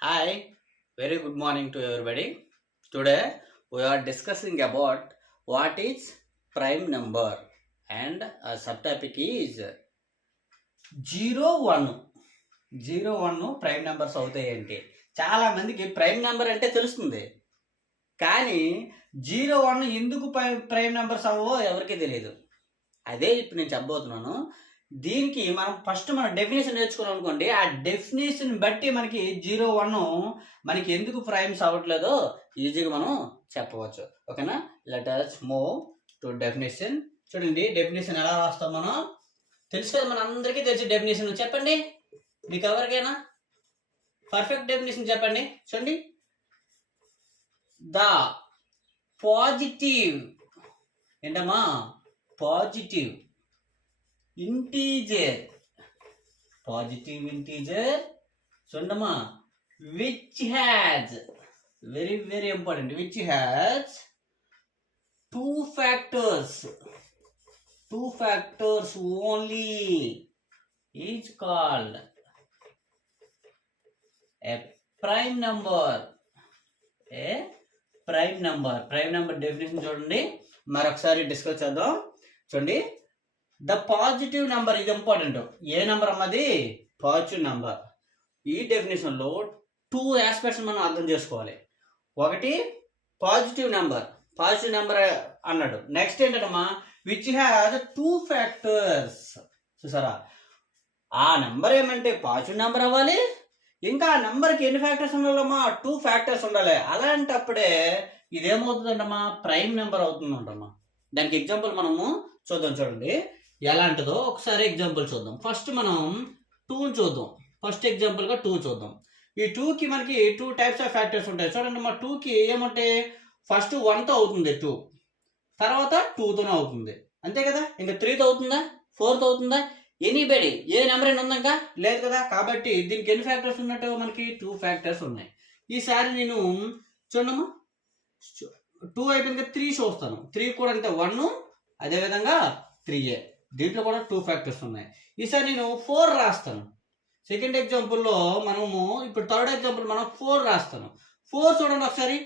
Hi, very good morning to everybody. Today we are discussing about what is prime number and a subtopic is 01. 01 prime numbers అవుతాయి ఏంటి? చాలా మందికి prime number అంటే తెలుస్తుంది, కానీ 01 ఎందుకు ప్రైమ్ నెంబర్స్ అవ్వో ఎవరికీ తెలియదు. అదే ఇప్పుడు నేను చెప్పబోతున్నాను. దీనికి మనం ఫస్ట్ డెఫినేషన్ నేర్చుకున్నాం అనుకోండి, ఆ డెఫినేషన్ బట్టి మనకి 01 మనకి ఎందుకు ప్రైమ్స్ అవ్వట్లేదో ఈజీగా మనం చెప్పవచ్చు. ఓకేనా? Let us move to definition. చూడండి, డెఫినేషన్ ఎలా రాస్తాం మనం తెలుసు కదా, మన అందరికీ తెలిసి డెఫినేషన్. చెప్పండి, మీకు ఎవరికైనా పర్ఫెక్ట్ డెఫినేషన్ చెప్పండి. చూడండి, ద పాజిటివ్ ఏంటమ్మా? పాజిటివ్ ఇంటీజర్, పాజిటివ్ ఇంటీజర్ చూడమ్మా, which has, very very important, which has two factors only is called a prime number. Prime number definition చూడండి, మరొకసారి డిస్కస్ చేద్దాం. చూడండి, ద పాజిటివ్ నెంబర్, ఇది ఇంపార్టెంట్. ఏ number అన్నది? Positive number. ఈ డెఫినేషన్లో two aspects మనం అర్థం చేసుకోవాలి. ఒకటి పాజిటివ్ నెంబర్ అన్నాడు. నెక్స్ట్ ఏంటమ్మా? Which has two factors. చూసారా, ఆ నెంబర్ ఏమంటే పాజిటివ్ నెంబర్ అవ్వాలి, ఇంకా ఆ నెంబర్కి ఎన్ని ఫ్యాక్టర్స్ ఉండాలమ్మా? టూ ఫ్యాక్టర్స్ ఉండాలి. అలాంటప్పుడే ఇదేమవుతుందంటమ్మా? ప్రైమ్ నెంబర్ అవుతుందంటమ్మా. దానికి ఎగ్జాంపుల్ మనము చూద్దాం. చూడండి ఎలాంటిదో ఒకసారి ఎగ్జాంపుల్ చూద్దాం. ఫస్ట్ మనం 2 చూద్దాం. ఫస్ట్ ఎగ్జాంపుల్గా 2 చూద్దాం. ఈ 2కి మనకి 2 టైప్స్ ఆఫ్ ఫ్యాక్టర్స్ ఉంటాయి. చూడండి, మా 2కి ఏమంటే ఫస్ట్ 1తో అవుతుంది 2, తర్వాత 2తోనే అవుతుంది, అంతే కదా. ఇంకా 3తో అవుతుందా? 4తో అవుతుందా? ఎనీబడి ఏ నెంబర్ అయినా ఉందా? లేదు కదా. కాబట్టి దీనికి ఎన్ని ఫ్యాక్టర్స్ ఉన్నట్టు? మనకి 2 ఫ్యాక్టర్స్ ఉన్నాయి. ఈసారి నేను చూడమ్మా, 2 అయిపోయింది, 3 చూస్తాను. 3 కూడా అంటే 1, అదేవిధంగా 3a, దీంట్లో కూడా 2 ఫ్యాక్టర్స్ ఉన్నాయి. ఈసారి నేను 4 రాస్తాను. సెకండ్ ఎగ్జాంపుల్లో మనము ఇప్పుడు థర్డ్ ఎగ్జాంపుల్ మనం 4 రాస్తాను. 4 చూడండి ఒకసారి,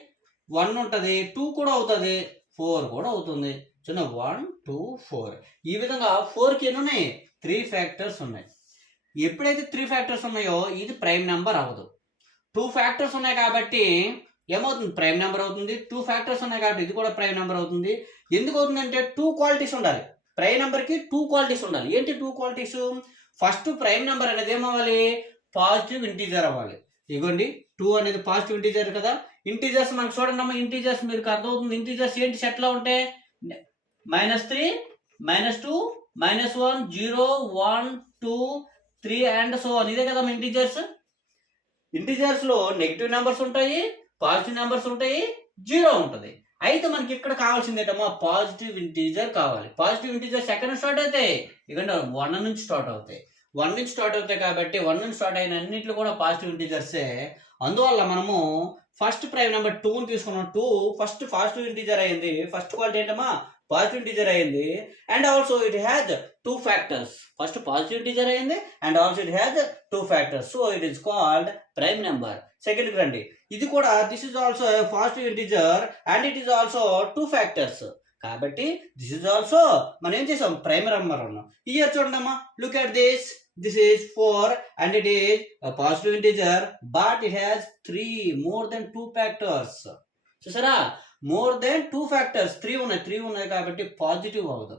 1 ఉంటుంది, 2 కూడా అవుతుంది, 4 కూడా అవుతుంది. చూడండి, 1 2 4. ఈ విధంగా 4కి ఎన్ని ఉన్నాయి? 3 ఫ్యాక్టర్స్ ఉన్నాయి. ఎప్పుడైతే 3 ఫ్యాక్టర్స్ ఉన్నాయో ఇది ప్రైమ్ నెంబర్ అవ్వదు. 2 ఫ్యాక్టర్స్ ఉన్నాయి కాబట్టి ఏమవుతుంది? ప్రైమ్ నెంబర్ అవుతుంది. 2 ఫ్యాక్టర్స్ ఉన్నాయి కాబట్టి ఇది కూడా ప్రైమ్ నెంబర్ అవుతుంది. ఎందుకు అవుతుందంటే 2 క్వాలిటీస్ ఉండాలి. ప్రైమ్ నెంబర్కి 2 క్వాలిటీస్ ఉండాలి. ఏంటి 2 క్వాలిటీస్? ఫస్ట్ ప్రైమ్ నెంబర్ అనేది ఏమవ్వాలి? పాజిటివ్ ఇంటీజర్ అవ్వాలి. ఇగోండి, 2 అనేది పాజిటివ్ ఇంటీజర్ కదా. ఇంటీజర్స్ మనకు చూడండి అమ్మా, ఇంటీజర్స్ మీకు అర్థమవుతుంది. ఇంటీజర్స్ ఏంటి? సెట్లో ఉంటాయి -3, -2, -1, 0, 1, 2, 3 అండ్ సో ఆన్. ఇదే కదా ఇంటీజర్స్ లో నెగిటివ్ నెంబర్స్ ఉంటాయి, పాజిటివ్ నెంబర్స్ ఉంటాయి, 0 ఉంటుంది. అయితే మనకి ఇక్కడ కావాల్సింది ఏంటమ్మా? పాజిటివ్ ఇంటీజర్ కావాలి. పాజిటివ్ ఇంటీజర్స్ ఎక్కడ నుంచి స్టార్ట్ అవుతాయి? ఎందుకంటే 1 నుంచి స్టార్ట్ అవుతాయి. 1 నుంచి స్టార్ట్ అవుతాయి కాబట్టి 1 నుంచి స్టార్ట్ అయిన అన్నింటిలో కూడా పాజిటివ్ ఇంటీజర్సే. అందువల్ల మనము ఫస్ట్ ప్రైమ్ నెంబర్ 2ని తీసుకున్నాం. 2 ఫస్ట్ పాజిటివ్ ఇంటీజర్ అయింది. ఫస్ట్ క్వాలిటీ ఏంటమ్మా? పాజిటివ్ ఇంటీజర్ అయింది. And also it has 2 factors. First positive integer అయింది and also it has 2 factors. So it is called prime number. సెకండ్కి రండి, ఇది కూడా this is also positive integer and it is also 2 factors. కాబట్టి this is also మనం ఏం చేసాం? Prime number అన్నాం. ఇయర్ చూడండి అమ్మా, look at this. This is 4 and it is a positive integer but it has 3 more than 2 factors. చూసారా, more than 2 factors. 3 ఉన్నాయి కాబట్టి పాజిటివ్ అవ్వదు.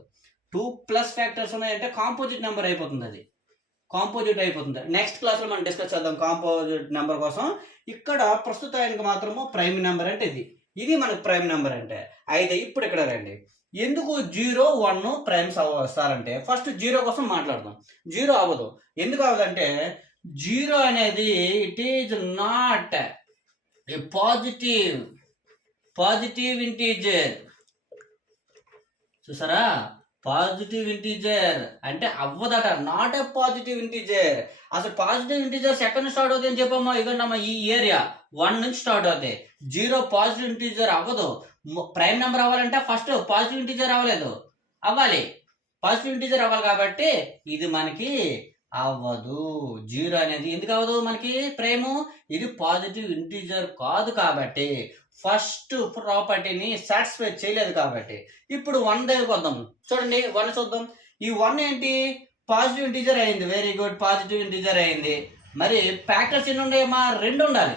2 ప్లస్ ఫ్యాక్టర్స్ ఉన్నాయంటే కాంపోజిట్ నెంబర్ అయిపోతుంది. అది కాంపోజిట్ అయిపోతుంది. నెక్స్ట్ క్లాస్లో మనం డిస్కస్ చేద్దాం కాంపోజిట్ నెంబర్ కోసం. ఇక్కడ ప్రస్తుతానికి మాత్రము ప్రైమ్ నెంబర్ అంటే ఇది మనకు ప్రైమ్ నెంబర్ అంటే. అయితే ఇప్పుడు ఇక్కడ రండి, ఎందుకు 0 1 ప్రైమ్స్ వస్తారంటే ఫస్ట్ 0 కోసం మాట్లాడదాం. 0 అవ్వదు. ఎందుకు అవ్వదంటే 0 అనేది it is not a positive integer. చూసారా, పాజిటివ్ ఇంటీజర్ అంటే అవ్వదట. Not a positive integer. అసలు పాజిటివ్ ఇంటీజర్స్ ఎక్కడ నుంచి స్టార్ట్ అవుతాయి అని చెప్పమ్మా? ఇదన్నమ్మా, ఈ ఏరియా 1 నుంచి స్టార్ట్ అవుతాయి. 0 పాజిటివ్ ఇంటీజర్ అవ్వదు. ప్రైమ్ నెంబర్ అవ్వాలంటే ఫస్ట్ పాజిటివ్ ఇంటీజర్ అవ్వాలి. పాజిటివ్ ఇంటీజర్ అవ్వాలి కాబట్టి ఇది మనకి అవ్వదు. 0 అనేది ఎందుకు అవ్వదు మనకి ప్రైమ్? ఇది పాజిటివ్ ఇంటీజర్ కాదు కాబట్టి, ఫస్ట్ ప్రాపర్టీని సాటిస్ఫై చేయలేదు కాబట్టి. ఇప్పుడు 1 దగ్గరకు వద్దాం. చూడండి 1 చూద్దాం. ఈ 1 ఏంటి? పాజిటివ్ ఇంటీజర్ అయింది. వెరీ గుడ్, పాజిటివ్ ఇంటీజర్ అయింది. మరి ఫ్యాక్టర్స్ ఎన్ని ఉండాలి? 2 ఉండాలి.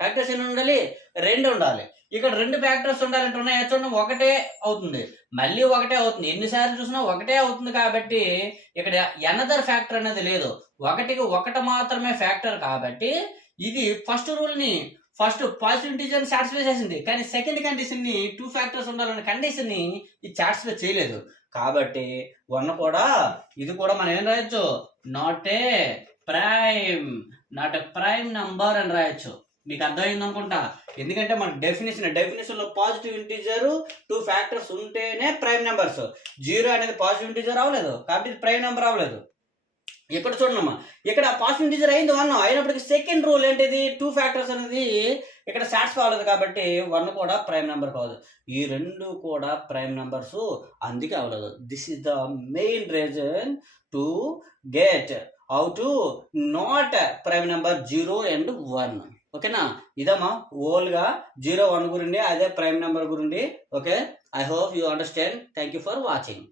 ఫ్యాక్టర్స్ ఎన్ని ఉండాలి? 2 ఉండాలి. ఇక్కడ 2 ఫ్యాక్టర్స్ ఉండాలంటే ఉన్నాయా? చూడండి, 1 అవుతుంది, మళ్ళీ 1 అవుతుంది. ఎన్నిసార్లు చూసినా 1 అవుతుంది కాబట్టి ఇక్కడ ఎనదర్ ఫ్యాక్టర్ అనేది లేదు. 1కి 1 మాత్రమే ఫ్యాక్టర్ కాబట్టి ఇది ఫస్ట్ రూల్ ని, ఫస్ట్ పాజిటివ్ ఇంటీజర్ సాటిస్ఫై చేసింది. కానీ సెకండ్ కండిషన్ ని, 2 ఫ్యాక్టర్స్ ఉండాలనే కండిషన్ ని ఇది సాటిస్ఫై చేయలేదు. కాబట్టి 1 కూడా, ఇది కూడా మనం ఏం రాయొచ్చు? నాట్ ఏ ప్రైమ్ నంబర్ అని రాయొచ్చు. మీకు అర్థమైంది అనుకుంటా. ఎందుకంటే మన డెఫినేషన్ లో పాజిటివ్ ఇంటీజర్ 2 ఫ్యాక్టర్స్ ఉంటేనే ప్రైమ్ నెంబర్స్. 0 అనేది పాజిటివ్ ఇంటీజర్ అవ్వలేదు కాబట్టి ప్రైమ్ నెంబర్ అవ్వలేదు. ఇక్కడ చూడమ్మా, ఇక్కడ పాజిటివ్ ఇంటీజర్ అయింది 1 అయినప్పటికీ సెకండ్ రూల్ ఏంటిది? 2 ఫ్యాక్టర్స్ అనేది ఇక్కడ సాటిస్ఫై అవ్వలేదు కాబట్టి 1 కూడా ప్రైమ్ నెంబర్ కాదు. ఈ 2 కూడా ప్రైమ్ నెంబర్స్, అందుకే అవ్వలేదు. This is the main reason to get how to not prime number 0 and 1. ఓకేనా? ఇదమ్మా ఓల్గా 0, 1 గురించి, అదే ప్రైమ్ నెంబర్ గురించి. Okay, I hope you understand. Thank you for watching.